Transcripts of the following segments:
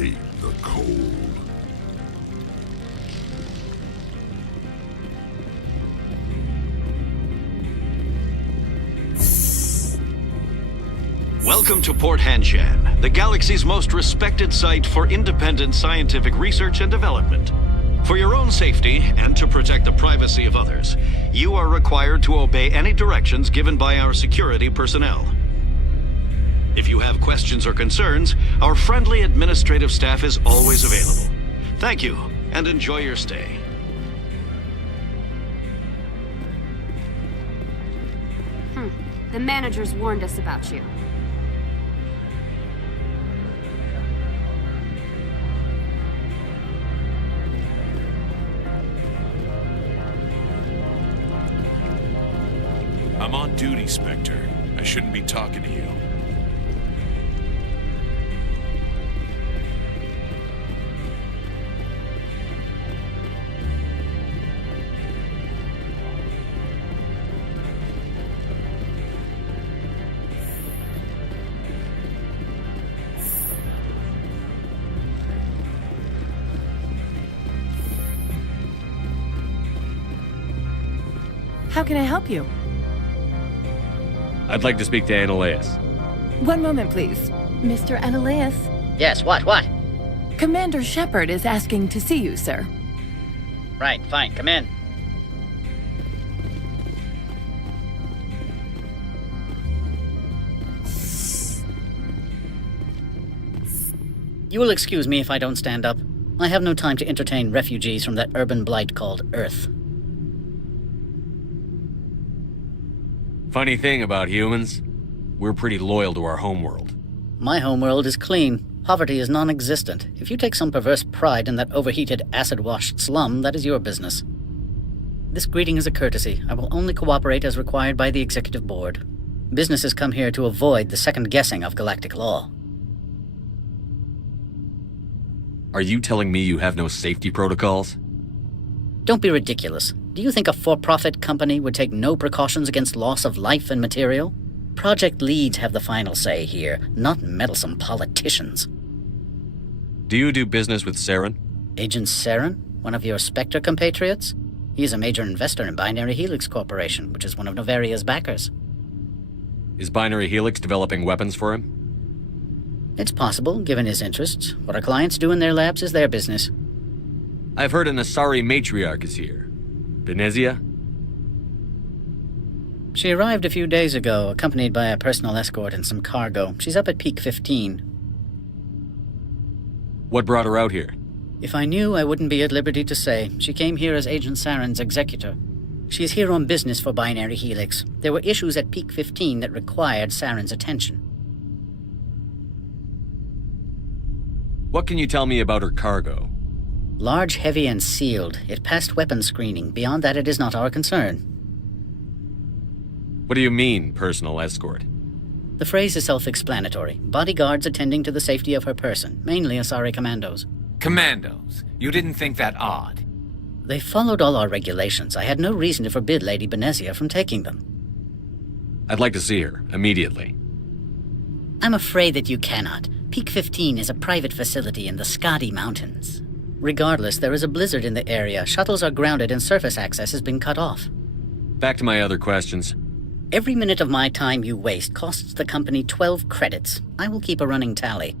hate the cold. Welcome to Port Hanshan, the galaxy's most respected site for independent scientific research and development. For your own safety and to protect the privacy of others, you are required to obey any directions given by our security personnel. If you have questions or concerns, our friendly administrative staff is always available. Thank you, and enjoy your stay. The managers warned us about you. I'm on duty, Spectre. I shouldn't be talking to you. How can I help you? I'd like to speak to Annaleas. One moment, please. Mr. Annaleas? Yes, what? Commander Shepard is asking to see you, sir. Right, fine, come in. You will excuse me if I don't stand up. I have no time to entertain refugees from that urban blight called Earth. Funny thing about humans, we're pretty loyal to our homeworld. My homeworld is clean. Poverty is non-existent. If you take some perverse pride in that overheated, acid-washed slum, that is your business. This greeting is a courtesy. I will only cooperate as required by the Executive Board. Businesses come here to avoid the second-guessing of galactic law. Are you telling me you have no safety protocols? Don't be ridiculous. Do you think a for-profit company would take no precautions against loss of life and material? Project leads have the final say here, not meddlesome politicians. Do you do business with Saren? Agent Saren? One of your Spectre compatriots? He is a major investor in Binary Helix Corporation, which is one of Novaria's backers. Is Binary Helix developing weapons for him? It's possible, given his interests. What our clients do in their labs is their business. I've heard an Asari matriarch is here. Venezia? She arrived a few days ago, accompanied by a personal escort and some cargo. She's up at Peak 15. What brought her out here? If I knew, I wouldn't be at liberty to say. She came here as Agent Saren's executor. She is here on business for Binary Helix. There were issues at Peak 15 that required Saren's attention. What can you tell me about her cargo? Large, heavy, and sealed. It passed weapons screening. Beyond that, it is not our concern. What do you mean, personal escort? The phrase is self-explanatory. Bodyguards attending to the safety of her person, mainly Asari commandos. Commandos? You didn't think that odd? They followed all our regulations. I had no reason to forbid Lady Benezia from taking them. I'd like to see her, immediately. I'm afraid that you cannot. Peak 15 is a private facility in the Skadi Mountains. Regardless, there is a blizzard in the area. Shuttles are grounded and surface access has been cut off. Back to my other questions. Every minute of my time you waste costs the company 12 credits. I will keep a running tally.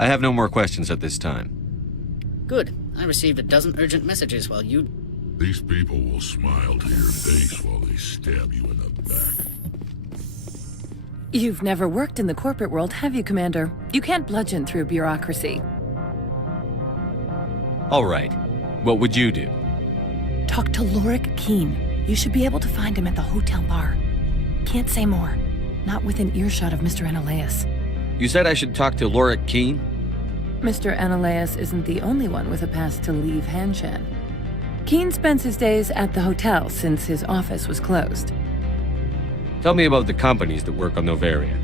I have no more questions at this time. Good. I received a dozen urgent messages while you... These people will smile to your face while they stab you in the back. You've never worked in the corporate world, have you, Commander? You can't bludgeon through bureaucracy. All right. What would you do? Talk to Lorik Keen. You should be able to find him at the hotel bar. Can't say more. Not within earshot of Mr. Annaleas. You said I should talk to Lorik Keen? Mr. Annaleas isn't the only one with a pass to leave Hanshan. Keen spends his days at the hotel since his office was closed. Tell me about the companies that work on Novaria.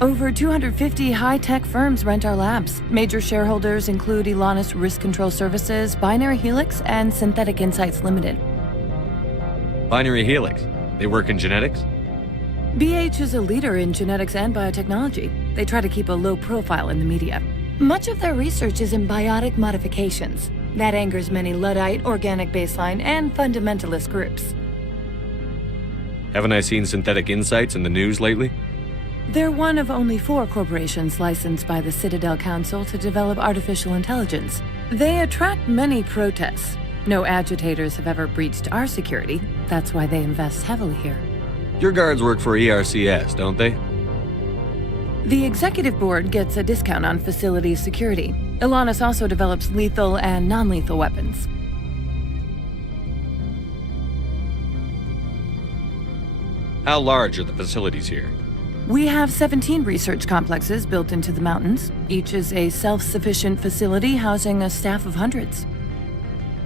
Over 250 high-tech firms rent our labs. Major shareholders include Elanus Risk Control Services, Binary Helix, and Synthetic Insights Limited. Binary Helix. They work in genetics? BH is a leader in genetics and biotechnology. They try to keep a low profile in the media. Much of their research is in biotic modifications. That angers many Luddite, organic baseline, and fundamentalist groups. Haven't I seen Synthetic Insights in the news lately? They're one of only 4 corporations licensed by the Citadel Council to develop artificial intelligence. They attract many protests. No agitators have ever breached our security. That's why they invest heavily here. Your guards work for ERCS, don't they? The executive board gets a discount on facility security. Ilanis also develops lethal and non-lethal weapons. How large are the facilities here? We have 17 research complexes built into the mountains. Each is a self-sufficient facility housing a staff of hundreds.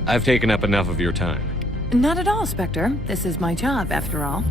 I've taken up enough of your time. Not at all, Spectre. This is my job, after all.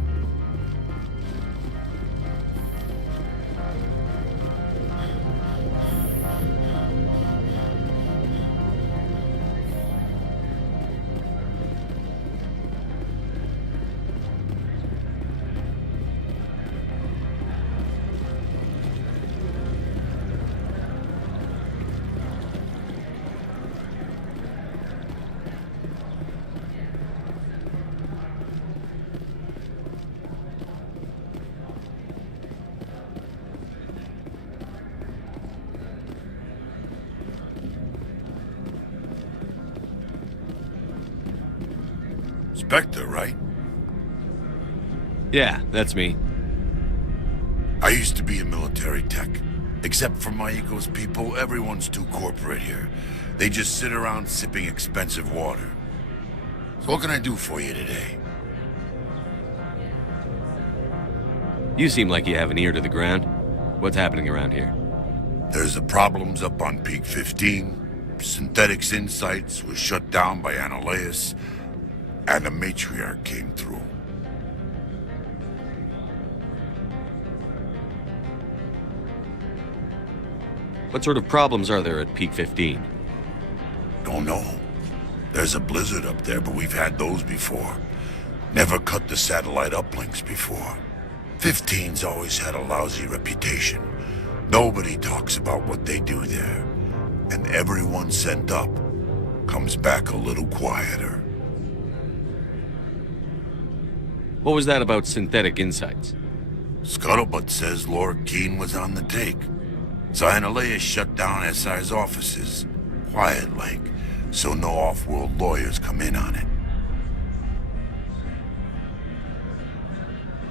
Spectre, right? Yeah, that's me. I used to be in military tech. Except for my eco's people, everyone's too corporate here. They just sit around sipping expensive water. So what can I do for you today? You seem like you have an ear to the ground. What's happening around here? There's the problems up on Peak 15. Synthetics Insights was shut down by Analeus, and a matriarch came through. What sort of problems are there at Peak 15? Don't know. There's a blizzard up there, but we've had those before. Never cut the satellite uplinks before. 15's always had a lousy reputation. Nobody talks about what they do there. And everyone sent up comes back a little quieter. What was that about Synthetic Insights? Scuttlebutt says Lord Keene was on the take. Analeus shut down SI's offices, quiet-like, so no off-world lawyers come in on it.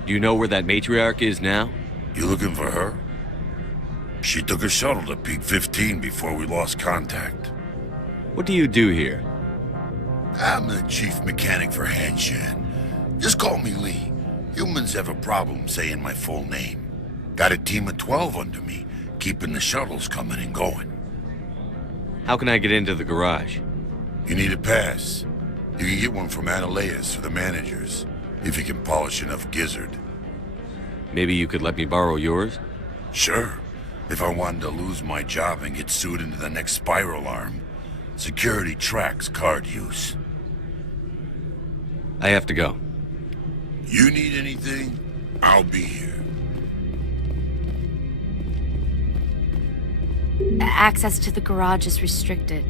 Do you know where that matriarch is now? You looking for her? She took a shuttle to Peak 15 before we lost contact. What do you do here? I'm the chief mechanic for Hanshan. Just call me Lee. Humans have a problem saying my full name. Got a team of 12 under me, keeping the shuttles coming and going. How can I get into the garage? You need a pass. You can get one from Analeus or the managers, if you can polish enough gizzard. Maybe you could let me borrow yours? Sure. If I wanted to lose my job and get sued into the next spiral arm, security tracks card use. I have to go. You need anything, I'll be here. Access to the garage is restricted.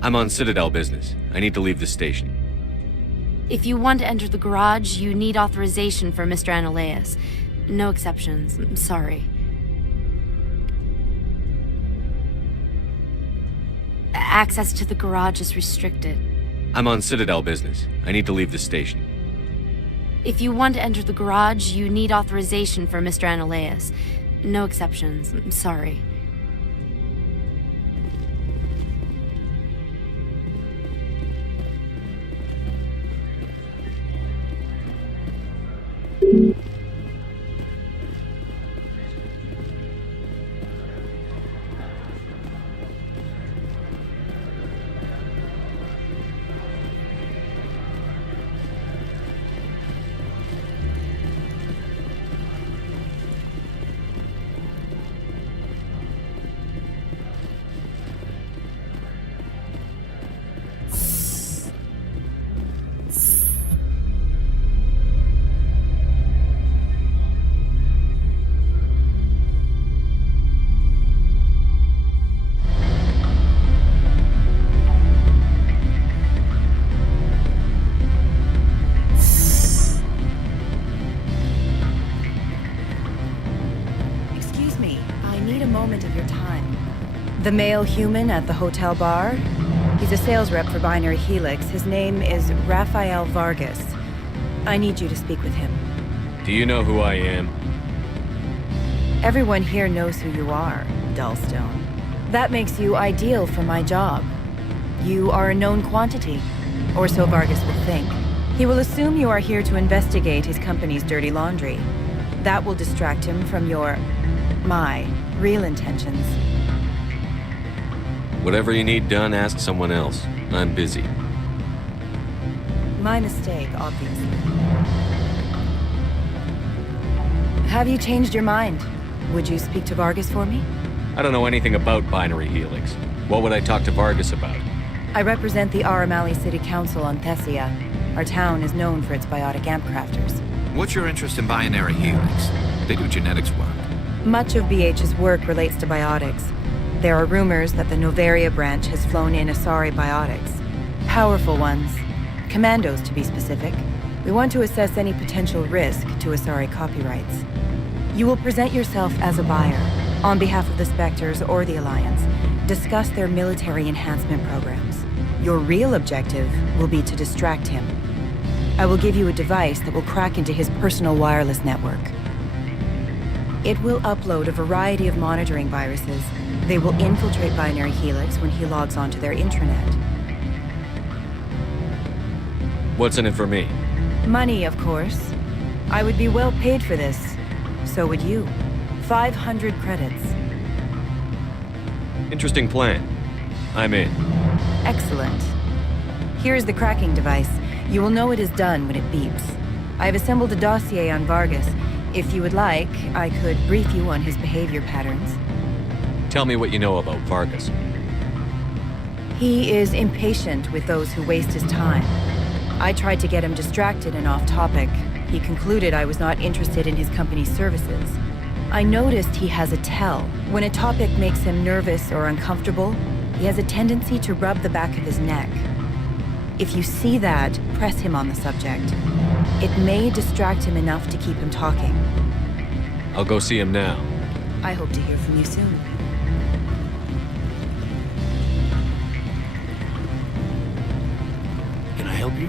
I'm on Citadel business. I need to leave the station. If you want to enter the garage, you need authorization for Mr. Analeus. No exceptions. I'm sorry. Access to the garage is restricted. I'm on Citadel business. I need to leave the station. If you want to enter the garage, you need authorization for Mr. Analeus. No exceptions. I'm sorry. moment of your time. The male human at the hotel bar? He's a sales rep for Binary Helix. His name is Rafael Vargas. I need you to speak with him. Do you know who I am? Everyone here knows who you are, Dullstone. That makes you ideal for my job. You are a known quantity, or so Vargas will think. He will assume you are here to investigate his company's dirty laundry. That will distract him from my real intentions. Whatever you need done, ask someone else. I'm busy. My mistake, obviously. Have you changed your mind? Would you speak to Vargas for me? I don't know anything about Binary Helix. What would I talk to Vargas about? I represent the Aramali City Council on Thessia. Our town is known for its biotic amp crafters. What's your interest in Binary Helix? They do genetics work. Much of BH's work relates to biotics. There are rumors that the Novaria branch has flown in Asari biotics. Powerful ones. Commandos, to be specific. We want to assess any potential risk to Asari copyrights. You will present yourself as a buyer, on behalf of the Spectres or the Alliance. Discuss their military enhancement programs. Your real objective will be to distract him. I will give you a device that will crack into his personal wireless network. It will upload a variety of monitoring viruses. They will infiltrate Binary Helix when he logs onto their intranet. What's in it for me? Money, of course. I would be well paid for this. So would you. 500 credits. Interesting plan. I'm in. Excellent. Here is the cracking device. You will know it is done when it beeps. I have assembled a dossier on Vargas. If you would like, I could brief you on his behavior patterns. Tell me what you know about Vargas. He is impatient with those who waste his time. I tried to get him distracted and off topic. He concluded I was not interested in his company's services. I noticed he has a tell. When a topic makes him nervous or uncomfortable, he has a tendency to rub the back of his neck. If you see that, press him on the subject. It may distract him enough to keep him talking. I'll go see him now. I hope to hear from you soon. Can I help you?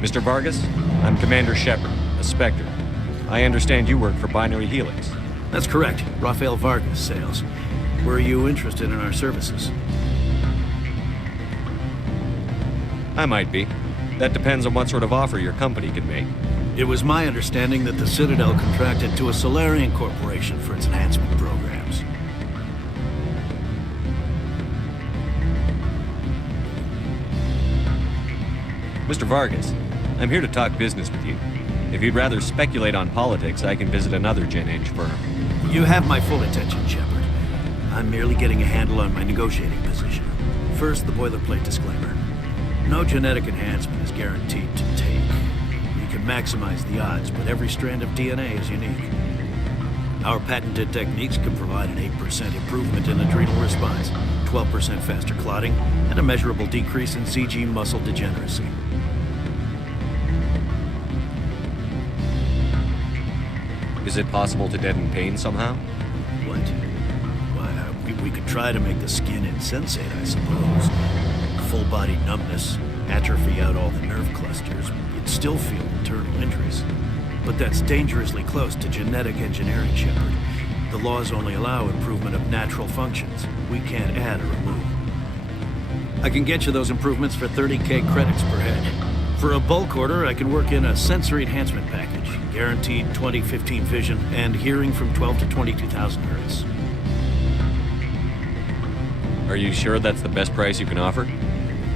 Mr. Vargas, I'm Commander Shepard, a Spectre. I understand you work for Binary Helix. That's correct. Rafael Vargas, sales. Were you interested in our services? I might be. That depends on what sort of offer your company can make. It was my understanding that the Citadel contracted to a Solarian corporation for its enhancement programs. Mr. Vargas, I'm here to talk business with you. If you'd rather speculate on politics, I can visit another Gen Eng firm. You have my full attention, Shepard. I'm merely getting a handle on my negotiating position. First, the boilerplate disclaimer. No genetic enhancement is guaranteed to take. You can maximize the odds, but every strand of DNA is unique. Our patented techniques can provide an 8% improvement in adrenal response, 12% faster clotting, and a measurable decrease in CG muscle degeneracy. Is it possible to deaden pain somehow? What? Why, we could try to make the skin insensate, I suppose. Full body numbness, atrophy out all the nerve clusters. You'd still feel internal injuries. But that's dangerously close to genetic engineering, Shepard. The laws only allow improvement of natural functions. We can't add or remove. I can get you those improvements for 30K credits per head. For a bulk order, I can work in a sensory enhancement package. Guaranteed 20/15 vision and hearing from 12 to 22,000 hertz. Are you sure that's the best price you can offer?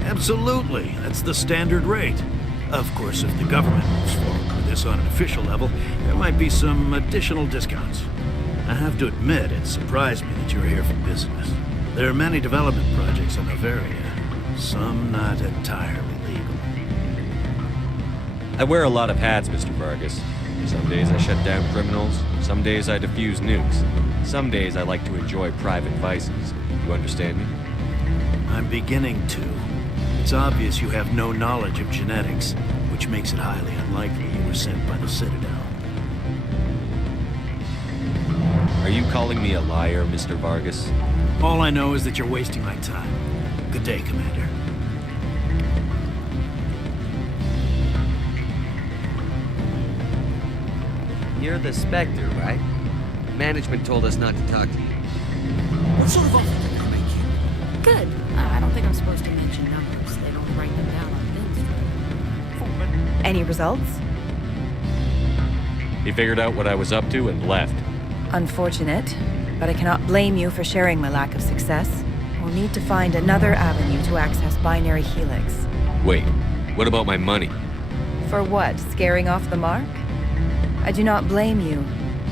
Absolutely. That's the standard rate. Of course, if the government moves forward with this on an official level, there might be some additional discounts. I have to admit, it surprised me that you're here for business. There are many development projects on Novaria, some not entirely legal. I wear a lot of hats, Mr. Vargas. Some days I shut down criminals, some days I defuse nukes. Some days I like to enjoy private vices. You understand me? I'm beginning to. It's obvious you have no knowledge of genetics, which makes it highly unlikely you were sent by the Citadel. calling me a liar, Mr. Vargas? All I know is that you're wasting my time. Good day, Commander. You're the Spectre, right? Management told us not to talk to you. What sort of offer did they make you? Good. I don't think I'm supposed to mention numbers. They don't write them down on pins. Any results? He figured out what I was up to and left. Unfortunate, but I cannot blame you for sharing my lack of success. We'll need to find another avenue to access Binary Helix. Wait, what about my money? For what? Scaring off the mark? I do not blame you,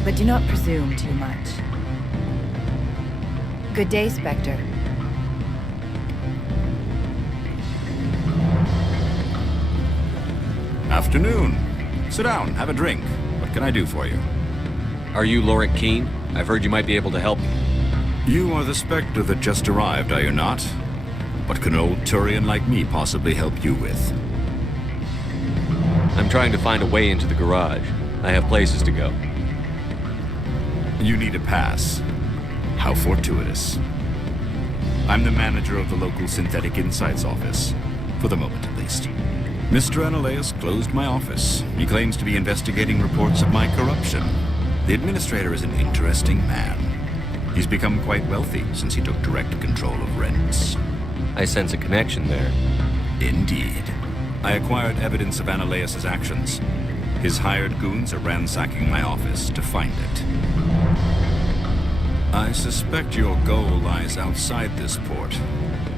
but do not presume too much. Good day, Spectre. Afternoon. Sit down, have a drink. What can I do for you? Are you Lorik Keene? I've heard you might be able to help me. You are the Spectre that just arrived, are you not? What can an old Turian like me possibly help you with? I'm trying to find a way into the garage. I have places to go. You need a pass. How fortuitous. I'm the manager of the local Synthetic Insights office. For the moment, at least. Mr. Analeas closed my office. He claims to be investigating reports of my corruption. The administrator is an interesting man. He's become quite wealthy since he took direct control of rents. I sense a connection there. Indeed. I acquired evidence of Analeas' actions. His hired goons are ransacking my office to find it. I suspect your goal lies outside this port.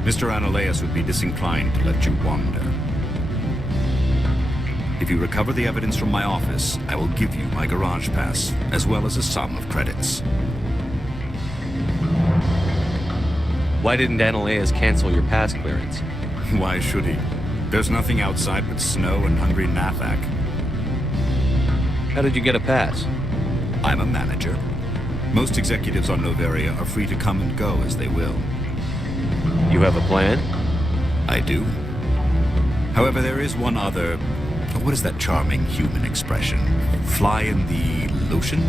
Mr. Analeas would be disinclined to let you wander. If you recover the evidence from my office, I will give you my garage pass, as well as a sum of credits. Why didn't Analeas cancel your pass clearance? Why should he? There's nothing outside but snow and hungry Nathak. How did you get a pass? I'm a manager. Most executives on Noveria are free to come and go as they will. You have a plan? I do. However, there is one other... What is that charming human expression? Fly in the lotion?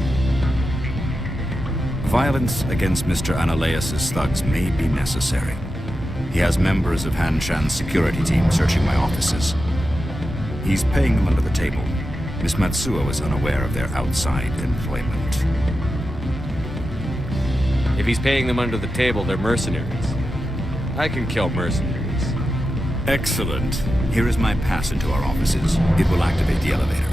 Violence against Mr. Analeas' thugs may be necessary. He has members of Han Shan's security team searching my offices. He's paying them under the table. Miss Matsuo is unaware of their outside employment. If he's paying them under the table, they're mercenaries. I can kill mercenaries. Excellent. Here is my pass into our offices. It will activate the elevator.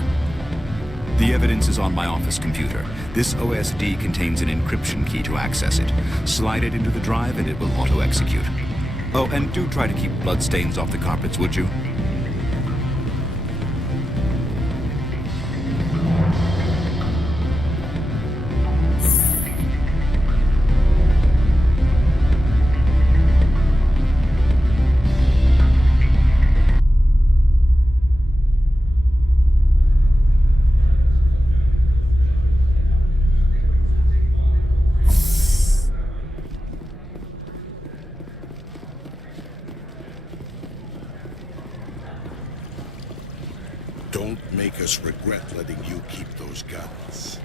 The evidence is on my office computer. This OSD contains an encryption key to access it. Slide it into the drive and it will auto-execute. Oh, and do try to keep bloodstains off the carpets, would you? Don't make us regret letting you keep those guns.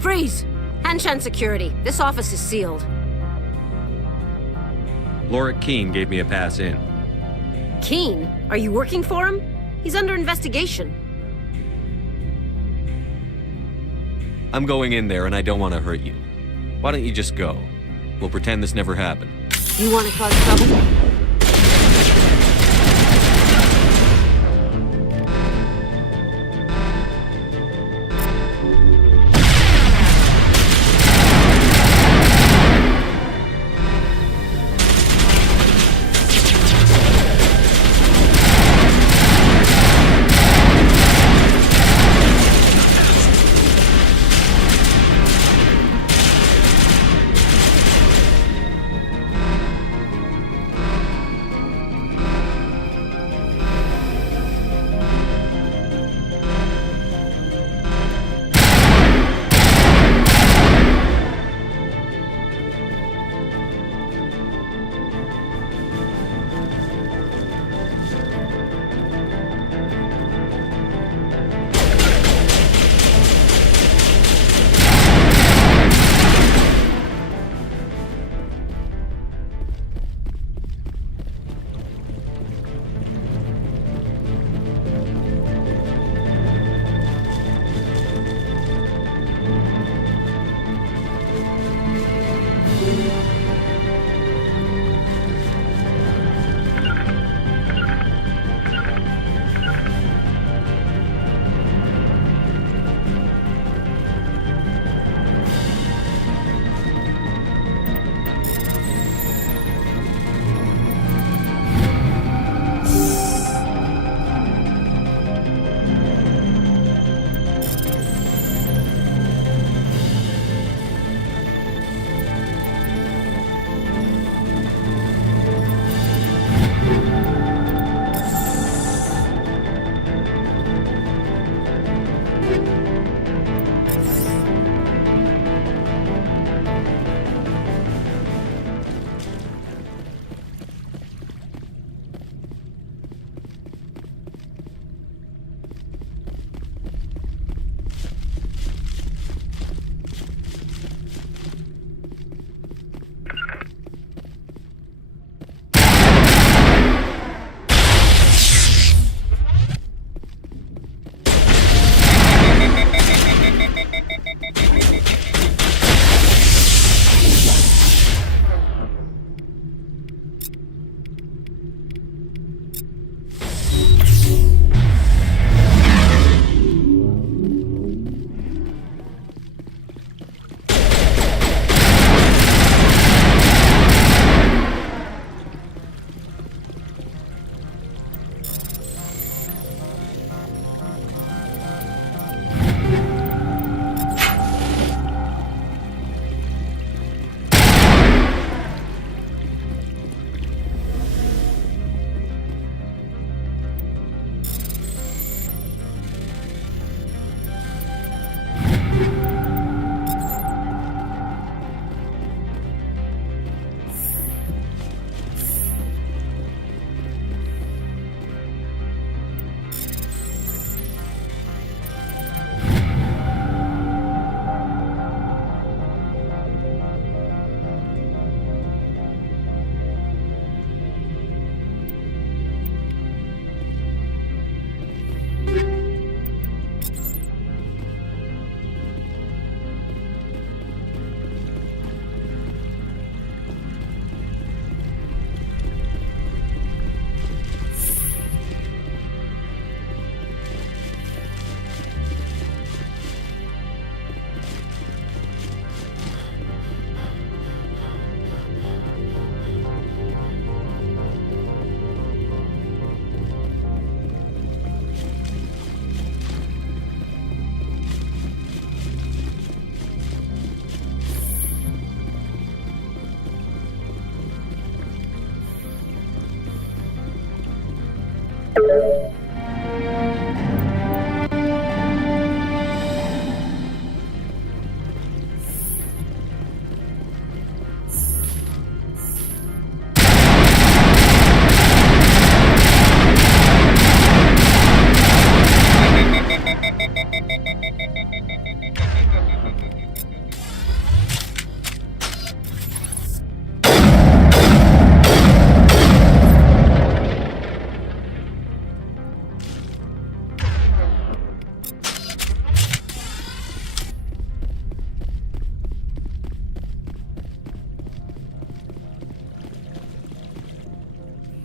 Freeze! Hanshan Security. This office is sealed. Lorik Keene gave me a pass in. Keene? Are you working for him? He's under investigation. I'm going in there and I don't want to hurt you. Why don't you just go? We'll pretend this never happened. You want to cause trouble?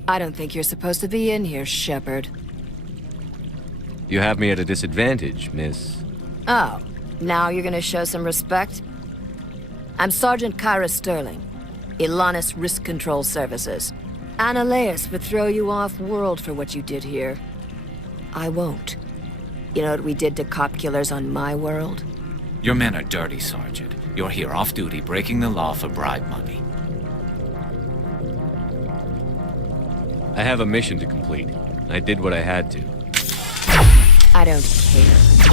I don't think you're supposed to be in here, Shepard. You have me at a disadvantage, miss. Oh, now you're gonna show some respect? I'm Sergeant Kyra Sterling, Ilanis Risk Control Services. Analeas would throw you off-world for what you did here. I won't. You know what we did to cop killers on my world? Your men are dirty, Sergeant. You're here off-duty, breaking the law for bribe money. I have a mission to complete. I did what I had to. I don't care.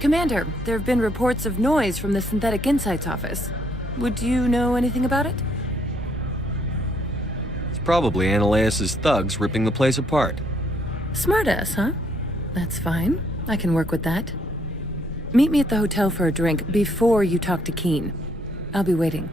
Commander, there have been reports of noise from the Synthetic Insights office. Would you know anything about it? It's probably Analeas' thugs ripping the place apart. Smartass, huh? That's fine. I can work with that. Meet me at the hotel for a drink before you talk to Keen. I'll be waiting.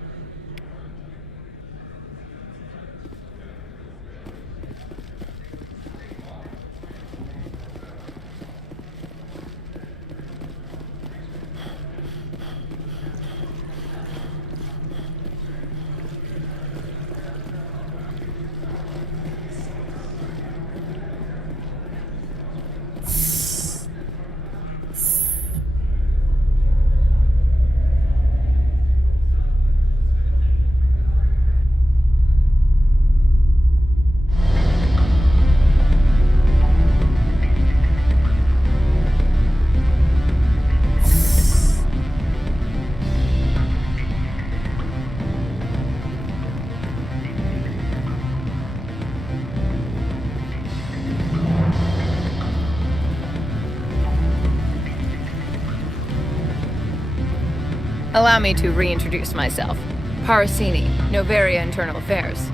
Allow me to reintroduce myself. Parasini, Novaria Internal Affairs.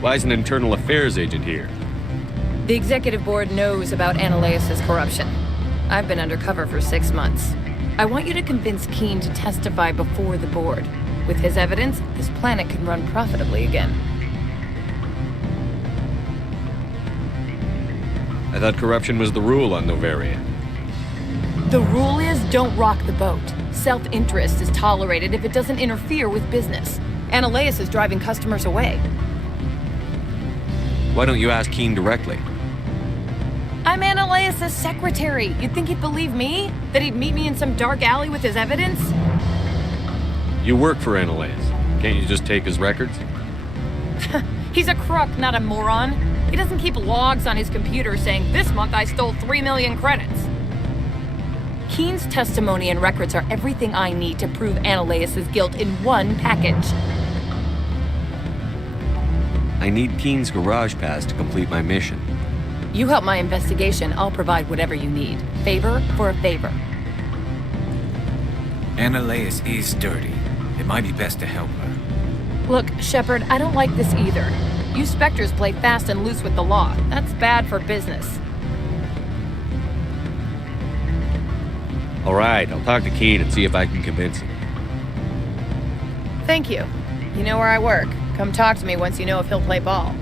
Why is an internal affairs agent here? The executive board knows about Analaeus' corruption. I've been undercover for 6 months. I want you to convince Keen to testify before the board. With his evidence, this planet can run profitably again. I thought corruption was the rule on Novaria. The rule is don't rock the boat. Self-interest is tolerated if it doesn't interfere with business. Analaeus is driving customers away. Why don't you ask Keen directly? I'm Analaeus' secretary. You'd think he'd believe me? That he'd meet me in some dark alley with his evidence? You work for Analaeus. Can't you just take his records? He's a crook, not a moron. He doesn't keep logs on his computer saying, this month I stole 3 million credits. Keen's testimony and records are everything I need to prove Analaeus' guilt in one package. I need Keen's garage pass to complete my mission. You help my investigation, I'll provide whatever you need. Favor for a favor. Analaeus is dirty. It might be best to help her. Look, Shepard, I don't like this either. You Spectres play fast and loose with the law. That's bad for business. All right, I'll talk to Keen and see if I can convince him. Thank you. You know where I work. Come talk to me once you know if he'll play ball.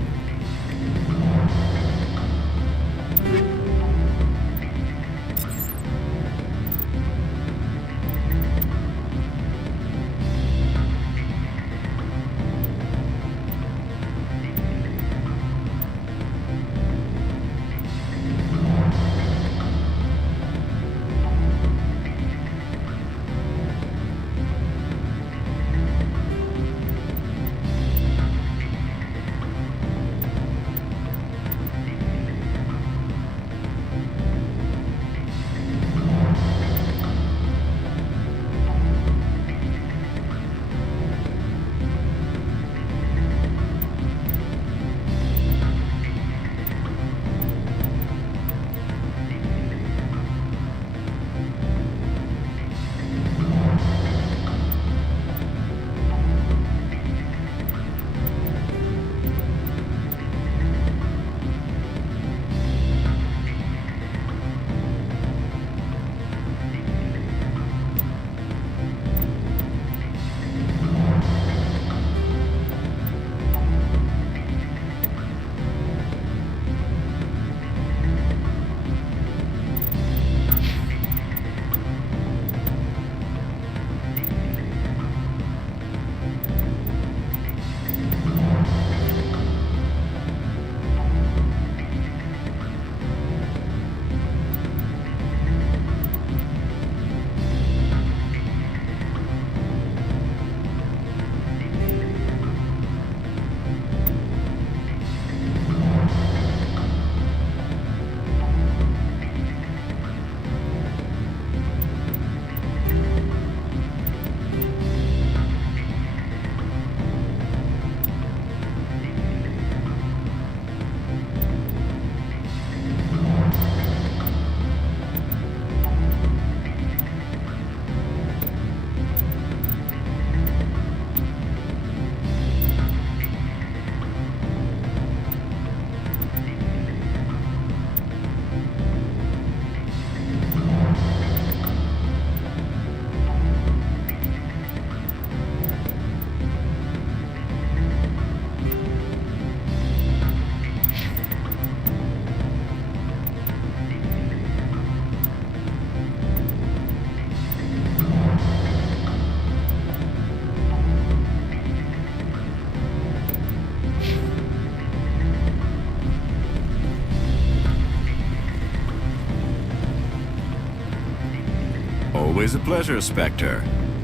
Always a pleasure, Spectre.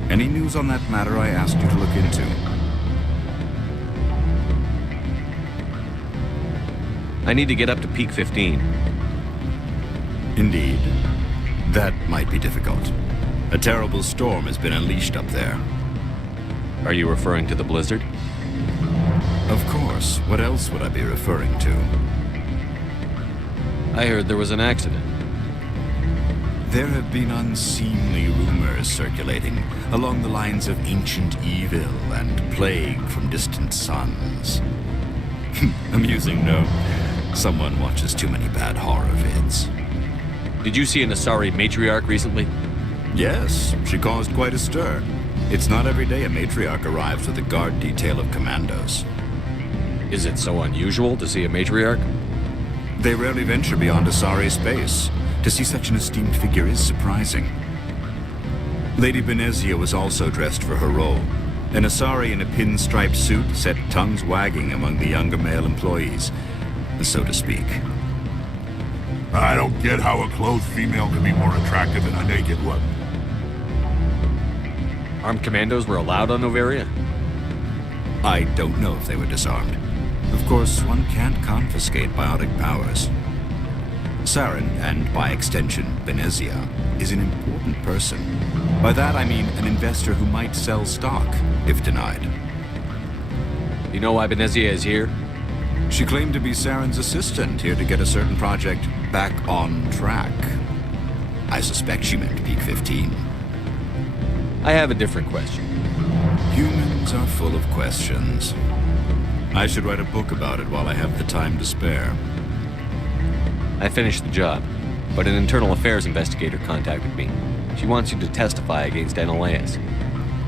Any news on that matter I asked you to look into? I need to get up to peak 15. Indeed. That might be difficult. A terrible storm has been unleashed up there. Are you referring to the blizzard? Of course. What else would I be referring to? I heard there was an accident. There have been unseemly rumors circulating along the lines of ancient evil and plague from distant suns. Amusing, no? Someone watches too many bad horror vids. Did you see an Asari matriarch recently? Yes, she caused quite a stir. It's not every day a matriarch arrives with a guard detail of commandos. Is it so unusual to see a matriarch? They rarely venture beyond Asari space. To see such an esteemed figure is surprising. Lady Benezia was also dressed for her role. An Asari in a pinstriped suit set tongues wagging among the younger male employees, so to speak. I don't get how a clothed female can be more attractive than a naked one. Armed commandos were allowed on Noveria? I don't know if they were disarmed. Of course, one can't confiscate biotic powers. Saren, and by extension, Benezia, is an important person. By that I mean an investor who might sell stock, if denied. You know why Benezia is here? She claimed to be Saren's assistant, here to get a certain project back on track. I suspect she meant Peak 15. I have a different question. Humans are full of questions. I should write a book about it while I have the time to spare. I finished the job, but an internal affairs investigator contacted me. She wants you to testify against Analeas.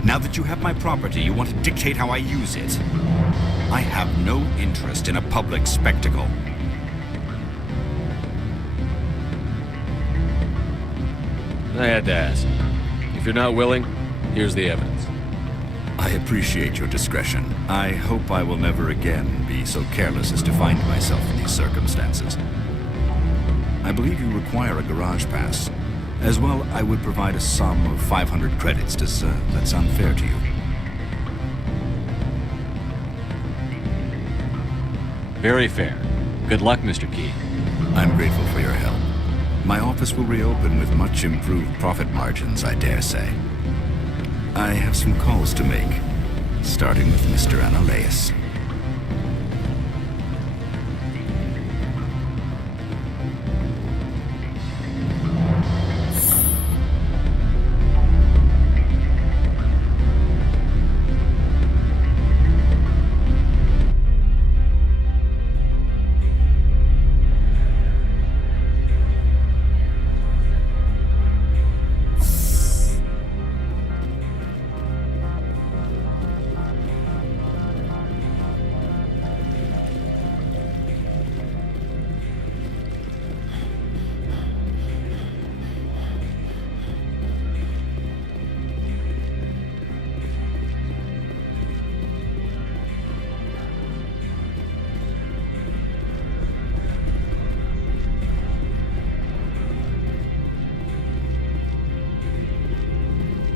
Now that you have my property, you want to dictate how I use it. I have no interest in a public spectacle. I had to ask. If you're not willing, here's the evidence. I appreciate your discretion. I hope I will never again be so careless as to find myself in these circumstances. I believe you require a garage pass. As well, I would provide a sum of 500 credits. Does that sound fair to you? Very fair. Good luck, Mr. Key. I'm grateful for your help. My office will reopen with much improved profit margins, I dare say. I have some calls to make, starting with Mr. Analeas.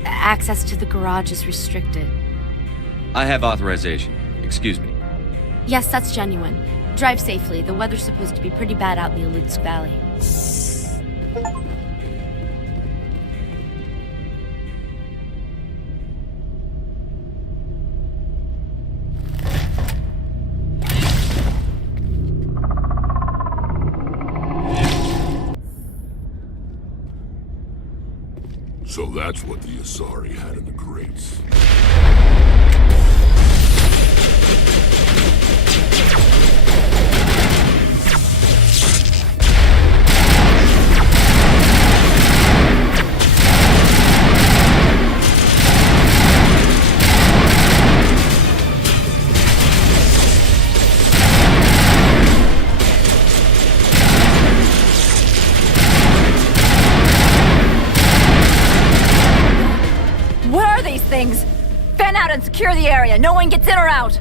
Access to the garage is restricted. I have authorization. Excuse me. Yes, that's genuine. Drive safely. The weather's supposed to be pretty bad out in the Alutsk Valley. So that's what the Asari had in the crates. Things! Fan out and secure the area. No one gets in or out.